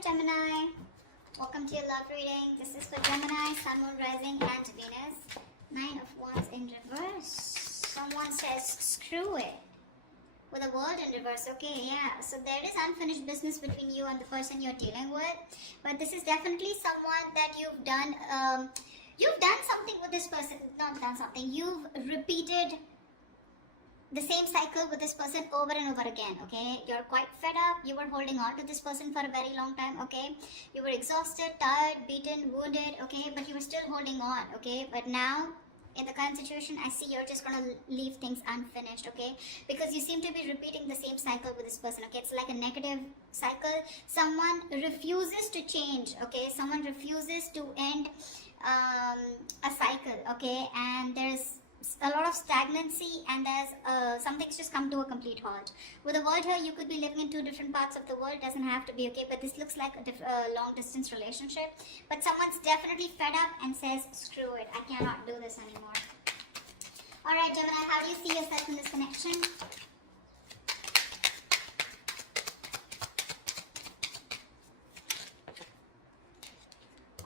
Alright, Gemini. Welcome to your love reading. This is for Gemini, Sun, Moon, Rising, and Venus. 9 of Wands in reverse. Someone says, screw it. With a world in reverse. Okay, yeah. So there is unfinished business between you and the person you're dealing with. But this is definitely someone that you've done something with this person. Not done something. You've repeated the same cycle with this person over and over again. Okay, you're quite fed up. You were holding on to this person for a very long time. Okay, you were exhausted, tired, beaten, wounded. Okay, but you were still holding on. Okay, but now in the current situation, I see you're just gonna leave things unfinished. Okay, because you seem to be repeating the same cycle with this person. Okay, it's like a negative cycle. Someone refuses to change. Okay, someone refuses to end a cycle. Okay, and there's a lot of stagnancy, and there's something's just come to a complete halt. With the world here, you could be living in two different parts of the world. Doesn't have to be. Okay, but this looks like a long distance relationship. But someone's definitely fed up and says, screw it, I cannot do this anymore. Alright, Gemini, how do you see yourself in this connection?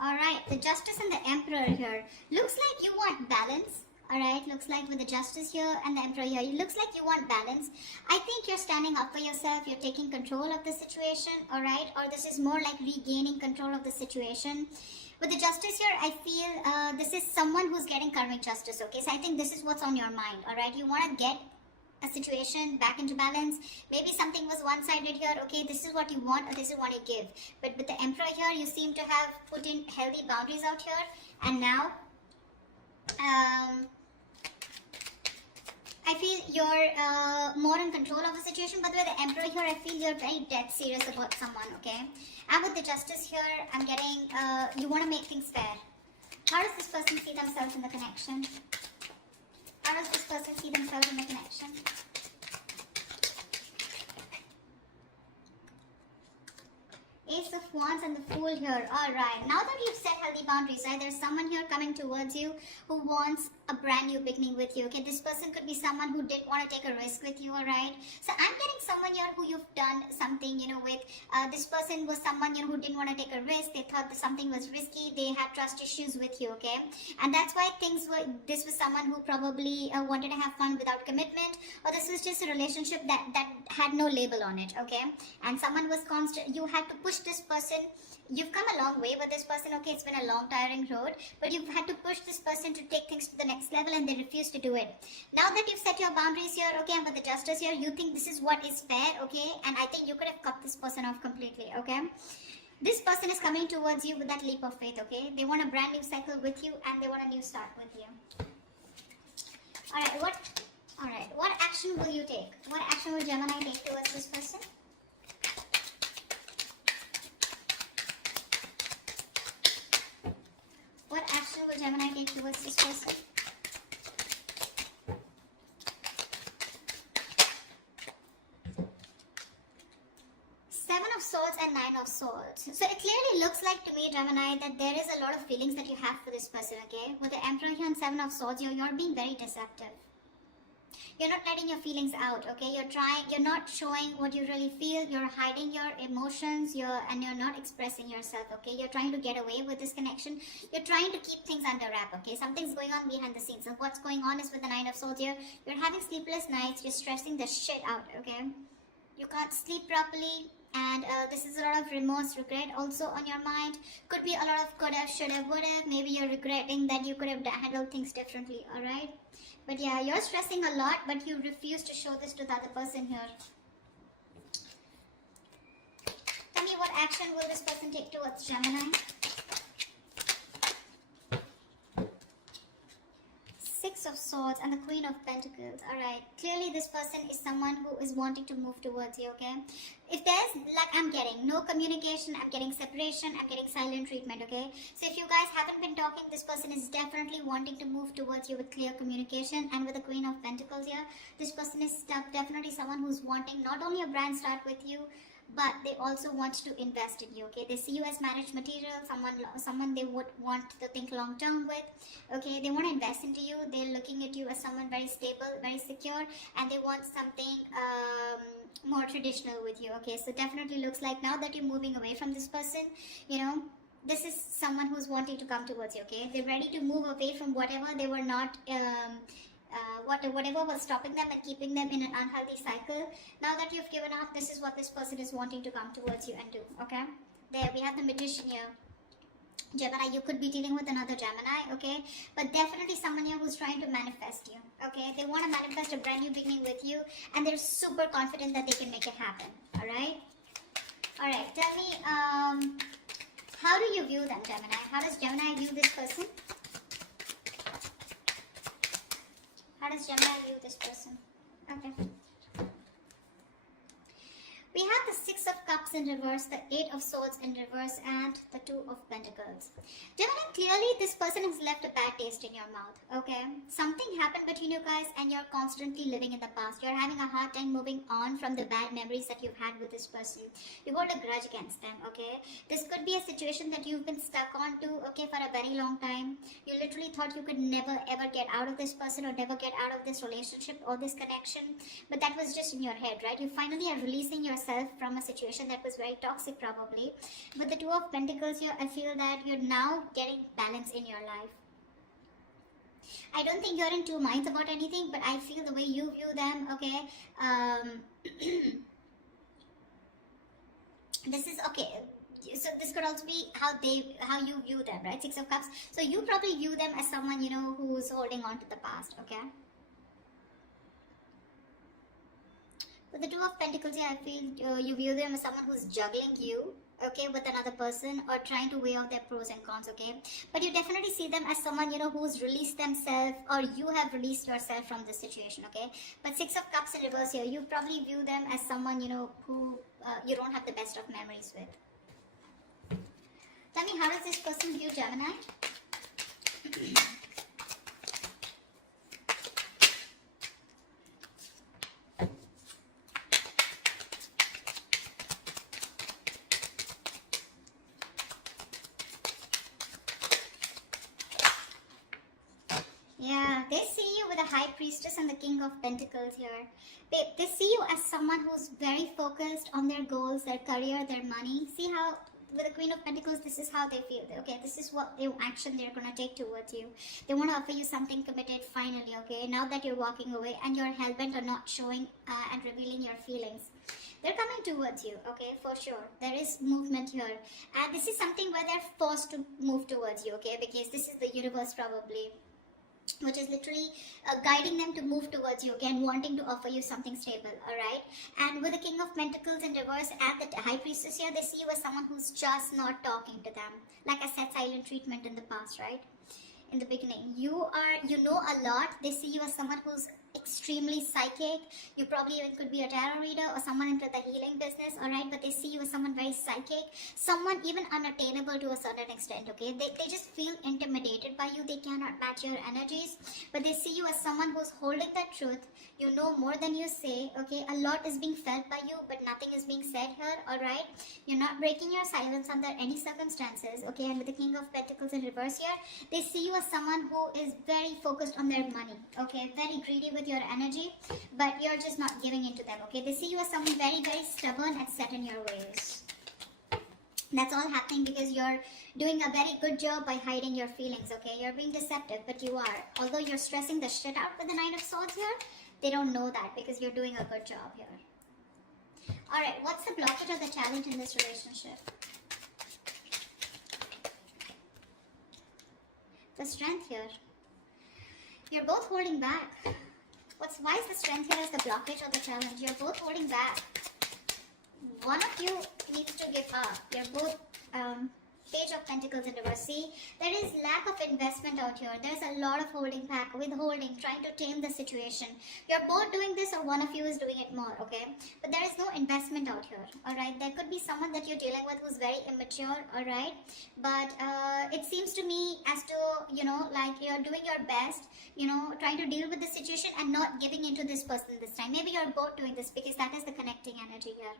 Alright, the Justice and the Emperor here. Looks like you want balance. Alright, looks like with the Justice here and the Emperor here, it looks like you want balance. I think you're standing up for yourself, you're taking control of the situation, alright? Or this is more like regaining control of the situation. With the Justice here, I feel this is someone who's getting karmic justice, okay? So I think this is what's on your mind, alright? You want to get a situation back into balance. Maybe something was one-sided here. Okay, this is what you want or this is what you give. But with the Emperor here, you seem to have put in healthy boundaries out here, and now I feel you're more in control of the situation. But with the Emperor here, I feel you're very dead serious about someone. Okay, and with the Justice here, I'm getting you want to make things fair. How does this person see themselves in the connection? How does this person see themselves in the connection? Ace of Wands and the Fool here. Alright, now that you've set healthy boundaries, right, there's someone here coming towards you who wants a brand new beginning with you. Okay, this person could be someone who didn't want to take a risk with you, alright? So I'm getting someone here who you've done something, with. This person was someone, who didn't want to take a risk. They thought that something was risky. They had trust issues with you, okay? And that's why this was someone who probably wanted to have fun without commitment, or this was just a relationship that had no label on it, okay? And someone was constant. You had to push this person. You've come a long way with this person. Okay, it's been a long, tiring road, but you've had to push this person to take things to the next level, and they refuse to do it. Now that you've set your boundaries here, okay, and with the Justice here, you think this is what is fair, okay, and I think you could have cut this person off completely, okay. This person is coming towards you with that leap of faith, okay. They want a brand new cycle with you, and they want a new start with you. Alright, what action will you take? What action will Gemini take towards this person? What action will Gemini take towards this person? Seven of Swords and Nine of Swords. So it clearly looks like to me, Gemini, that there is a lot of feelings that you have for this person, okay? With the Emperor here and Seven of Swords, you're being very deceptive. You're not letting your feelings out, okay? You're not showing what you really feel. You're hiding your emotions, and you're not expressing yourself, okay? You're trying to get away with this connection. You're trying to keep things under wrap, okay? Something's going on behind the scenes. So what's going on is with the Nine of Swords here, you're having sleepless nights. You're stressing the shit out, okay? You can't sleep properly, and this is a lot of remorse, regret also on your mind. Could be a lot of could have, should have, would have. Maybe you're regretting that you could have handled things differently, alright? But yeah, you're stressing a lot, but you refuse to show this to the other person here. Tell me, what action will this person take towards Gemini? Six of Swords and the Queen of Pentacles. Alright, clearly this person is someone who is wanting to move towards you, okay? If there's, like I'm getting, no communication, I'm getting separation, I'm getting silent treatment, okay? So if you guys haven't been talking, this person is definitely wanting to move towards you with clear communication. And with the Queen of Pentacles here, this person is definitely someone who's wanting not only a brand start with you, but they also want to invest in you, okay? They see you as marriage material, someone they would want to think long term with, okay? They want to invest into you. They're looking at you as someone very stable, very secure, and they want something more traditional with you. Okay, so definitely looks like now that you're moving away from this person, you know, this is someone who's wanting to come towards you. Okay, they're ready to move away from whatever they were not whatever was stopping them and keeping them in an unhealthy cycle. Now that you've given up, this is what this person is wanting to come towards you and do. Okay, there we have the Magician here. Gemini, you could be dealing with another Gemini, okay? But definitely someone here who's trying to manifest you, okay? They want to manifest a brand new beginning with you, and they're super confident that they can make it happen, all right? All right, tell me, how do you view them, Gemini? How does Gemini view this person? How does Gemini view this person? Okay. We have the Six of Cups in reverse, the Eight of Swords in reverse, and the Two of Pentacles. Gemini, clearly this person has left a bad taste in your mouth, okay? Something happened between you guys and you're constantly living in the past. You're having a hard time moving on from the bad memories that you've had with this person. You hold a grudge against them, okay? This could be a situation that you've been stuck on to, okay, for a very long time. You literally thought you could never ever get out of this person or never get out of this relationship or this connection. But that was just in your head, right? You finally are releasing yourself from a situation that was very toxic probably. With the Two of Pentacles here, I feel that you're now getting balance in your life. I don't think you're in two minds about anything, but I feel the way you view them, okay, this is okay. So this could also be how you view them, right? Six of Cups. So you probably view them as someone, you know, who's holding on to the past, okay? With the Two of Pentacles here, I feel you view them as someone who's juggling you, okay, with another person or trying to weigh out their pros and cons, okay? But you definitely see them as someone, you know, who's released themselves or you have released yourself from this situation, okay? But Six of Cups in reverse here, you probably view them as someone, you know, who you don't have the best of memories with. Tell me, how does this person view Gemini? Yeah, they see you with the High Priestess and the King of Pentacles here. They see you as someone who's very focused on their goals, their career, their money. See how with the Queen of Pentacles, this is how they feel. Okay, this is what the action they're going to take towards you. They want to offer you something committed finally, okay? Now that you're walking away and you're hell-bent on not showing and revealing your feelings. They're coming towards you, okay, for sure. There is movement here. And this is something where they're forced to move towards you, okay? Because this is the universe probably, which is literally guiding them to move towards you again, wanting to offer you something stable, alright? And with the King of Pentacles in reverse and the High Priestess here, they see you as someone who's just not talking to them. Like I said, silent treatment in the past, right? In the beginning. You know a lot. They see you as someone who's extremely psychic. You probably even could be a tarot reader or someone into the healing business, alright? But they see you as someone very psychic, someone even unattainable to a certain extent, okay? They just feel intimidated by you. They cannot match your energies, but they see you as someone who's holding the truth. You know more than you say, okay? A lot is being felt by you, but nothing is being said here, alright? You're not breaking your silence under any circumstances, okay? And with the King of Pentacles in reverse here, they see you as someone who is very focused on their money, okay? Very greedy with your energy, but you're just not giving into them, okay? They see you as someone very, very stubborn and set in your ways. That's all happening because you're doing a very good job by hiding your feelings, okay? You're being deceptive, but you are. Although you're stressing the shit out with the Nine of Swords here, they don't know that because you're doing a good job here. Alright, what's the blockage or the challenge in this relationship? The Strength here. You're both holding back. Why is the Strength here as the blockage or the challenge? You're both holding back. One of you needs to give up. You're both Page of Pentacles in reverse. See, there is lack of investment out here. There's a lot of holding back, withholding, trying to tame the situation. You're both doing this or one of you is doing it more, okay? But there is no investment out here, alright? There could be someone that you're dealing with who's very immature, alright? But it seems to me as to, you know, like you're doing your best, you know, trying to deal with the situation and not giving into this person this time. Maybe you're both doing this because that is the connecting energy here.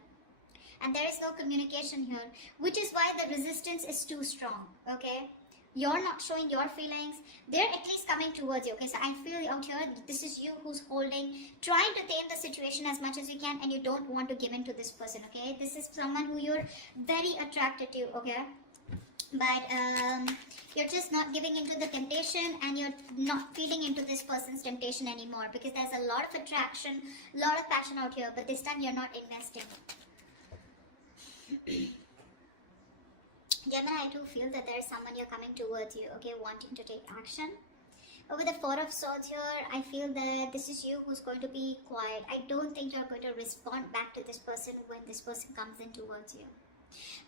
And there is no communication here, which is why the resistance is too strong, okay? You're not showing your feelings. They're at least coming towards you. Okay, so I feel out here, this is you who's holding, trying to tame the situation as much as you can, and you don't want to give in to this person. Okay, this is someone who you're very attracted to. Okay, but you're just not giving into the temptation, and you're not feeding into this person's temptation anymore, because there's a lot of attraction, a lot of passion out here, but this time you're not investing. Gemini, I do feel that there is someone you're coming towards you, okay, wanting to take action. With the Four of Swords here, I feel that this is you who's going to be quiet. I don't think you're going to respond back to this person when this person comes in towards you.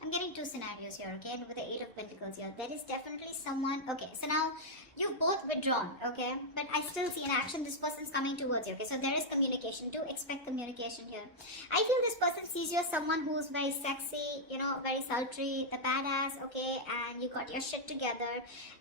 I'm getting two scenarios here, okay, and with the Eight of Pentacles here, there is definitely someone, okay, so now you've both withdrawn, okay, but I still see an action. This person's coming towards you, okay, so there is communication. Do expect communication here. I feel this person sees you as someone who's very sexy, you know, very sultry, the badass, okay, and you got your shit together,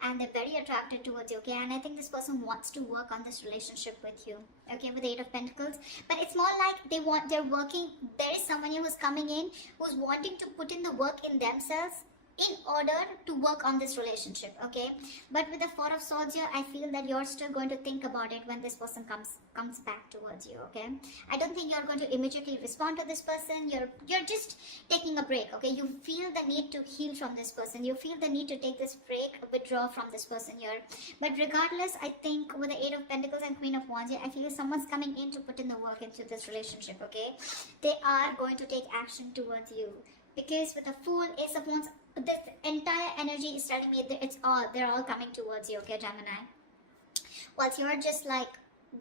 and they're very attracted towards you, okay, and I think this person wants to work on this relationship with you, okay, with the Eight of Pentacles, but it's more like they're working, there is someone here who's coming in, who's wanting to put in the work in themselves in order to work on this relationship, okay, but with the Four of Swords here, I feel that you're still going to think about it when this person comes back towards you, okay. I don't think you're going to immediately respond to this person. You're just taking a break, okay. You feel the need to heal from this person, you feel the need to take this break, withdraw from this person here, but regardless, I think with the Eight of Pentacles and Queen of Wands here, I feel someone's coming in to put in the work into this relationship, okay. They are going to take action towards you, because with the Fool, Ace of Wands, this entire energy is telling me that they're all coming towards you, okay, Gemini. Whilst you're just like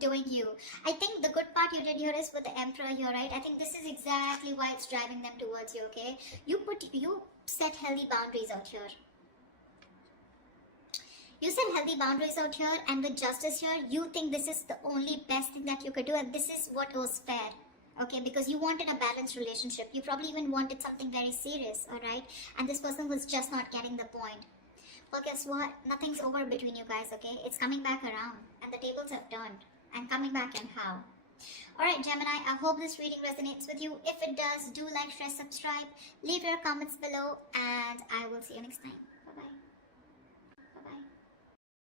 doing you. I think the good part you did here is with the Emperor here, right? I think this is exactly why it's driving them towards you, okay? You set healthy boundaries out here. You set healthy boundaries out here, and with Justice here, you think this is the only best thing that you could do, and this is what was fair. Okay, because you wanted a balanced relationship. You probably even wanted something very serious, alright? And this person was just not getting the point. Well, guess what? Nothing's over between you guys, okay? It's coming back around. And the tables have turned. And coming back and how? Alright, Gemini, I hope this reading resonates with you. If it does, do like, share, subscribe. Leave your comments below. And I will see you next time. Bye-bye. Bye-bye.